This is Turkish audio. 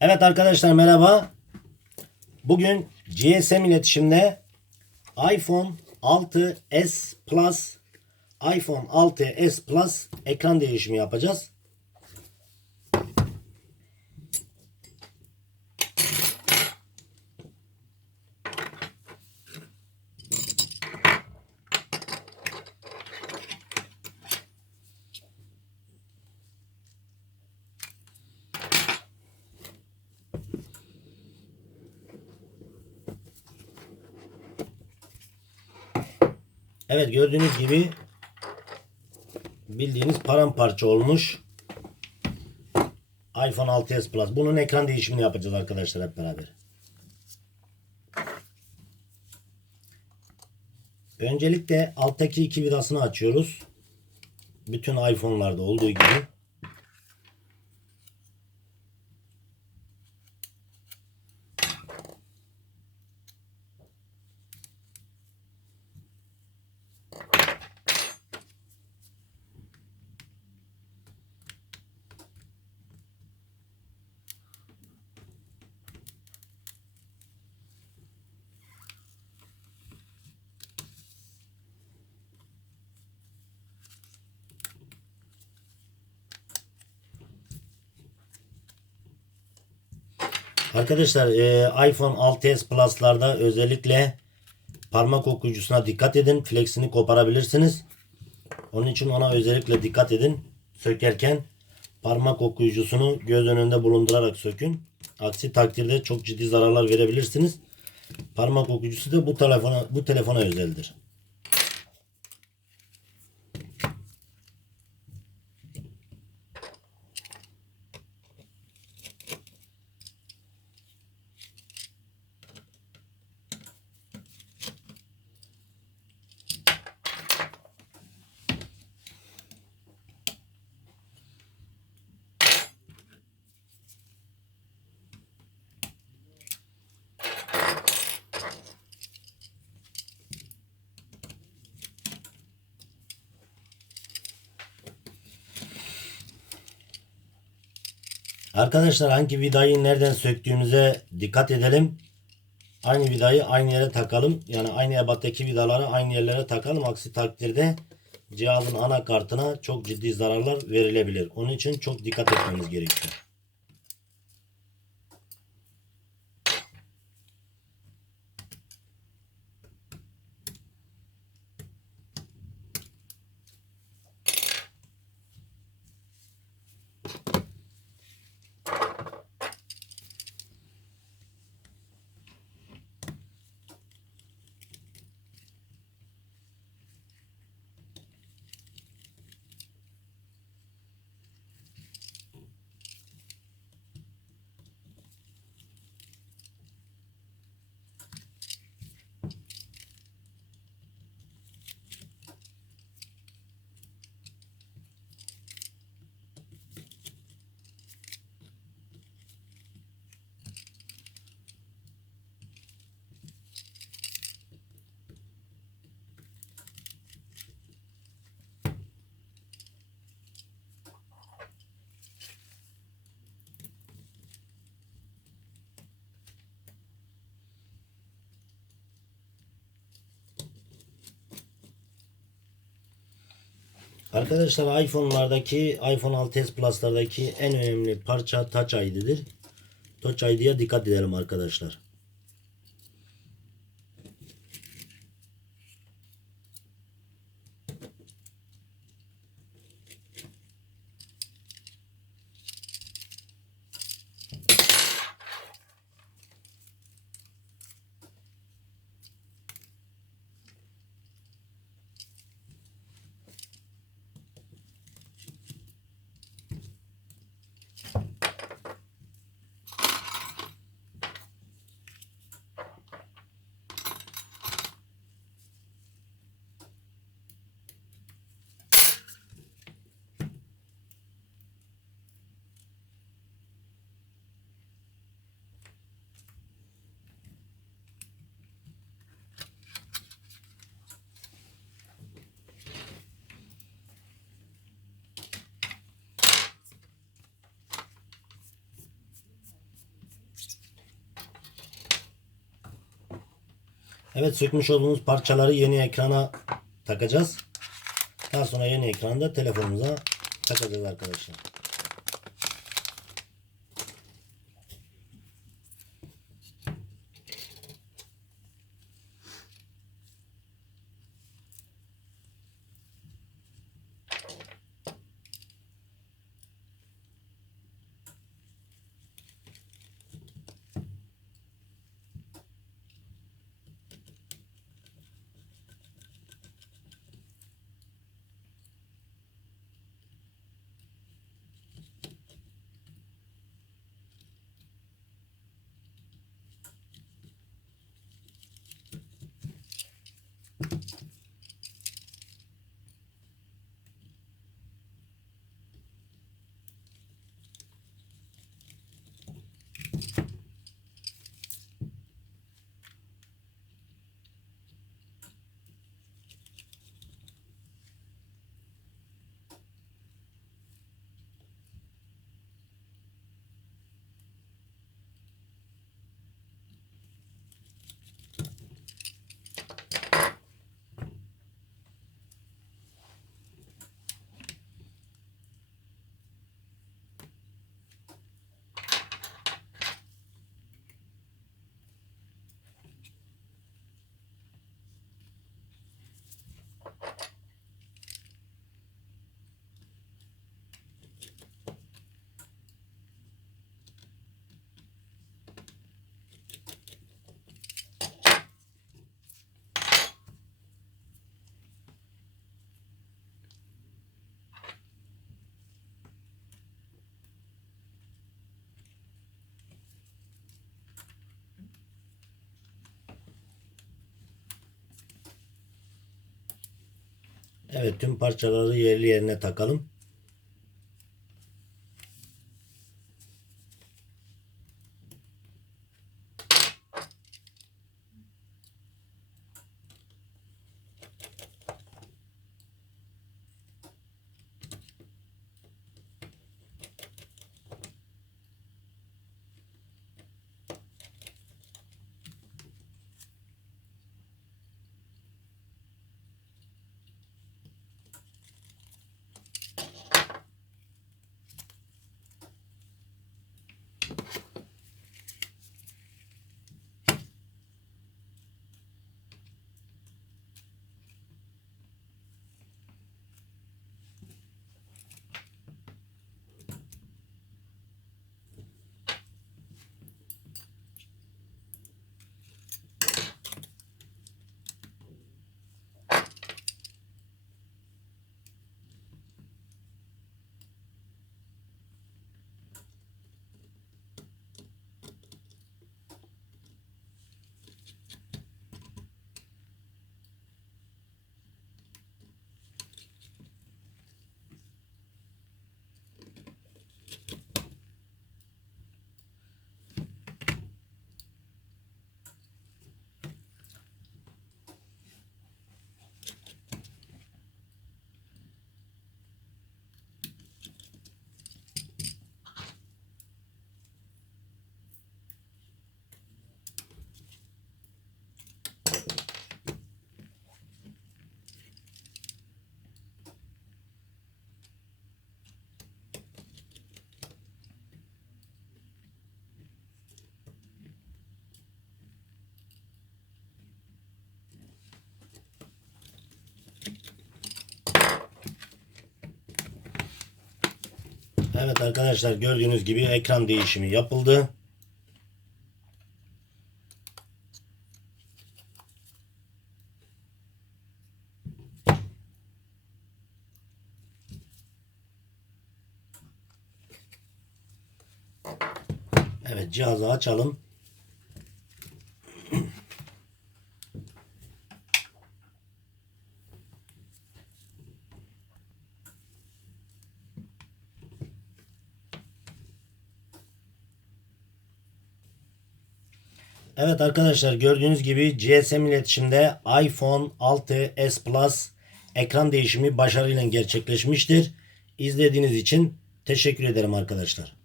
Evet arkadaşlar merhaba. Bugün GSM iletişimde iPhone 6s Plus iPhone 6s Plus ekran değişimi yapacağız. Evet, gördüğünüz gibi bildiğiniz paramparça olmuş iPhone 6s Plus. Bunun ekran değişimini yapacağız arkadaşlar hep beraber. Öncelikle alttaki iki vidasını açıyoruz. Bütün iPhone'larda olduğu gibi. Arkadaşlar iPhone 6s Plus'larda özellikle parmak okuyucusuna dikkat edin. Flex'ini koparabilirsiniz. Onun için ona özellikle dikkat edin. Sökerken parmak okuyucusunu göz önünde bulundurarak sökün. Aksi takdirde çok ciddi zararlar verebilirsiniz. Parmak okuyucusu da bu telefona özeldir. Arkadaşlar hangi vidayı nereden söktüğümüze dikkat edelim. Aynı vidayı aynı yere takalım. Yani aynı ebattaki vidaları aynı yerlere takalım. Aksi takdirde cihazın anakartına çok ciddi zararlar verilebilir. Onun için çok dikkat etmemiz gerekiyor. Arkadaşlar iPhone 6s Plus'lardaki en önemli parça Touch ID'dir. Touch ID'ye dikkat edelim arkadaşlar. Evet, sökmüş olduğumuz parçaları yeni ekrana takacağız. Daha sonra yeni ekranı da telefonumuza takacağız arkadaşlar. Evet, tüm parçaları yerli yerine takalım. Evet arkadaşlar, gördüğünüz gibi ekran değişimi yapıldı. Evet, cihazı açalım. Evet arkadaşlar, gördüğünüz gibi GSM iletişimde iPhone 6s Plus ekran değişimi başarıyla gerçekleşmiştir. İzlediğiniz için teşekkür ederim arkadaşlar.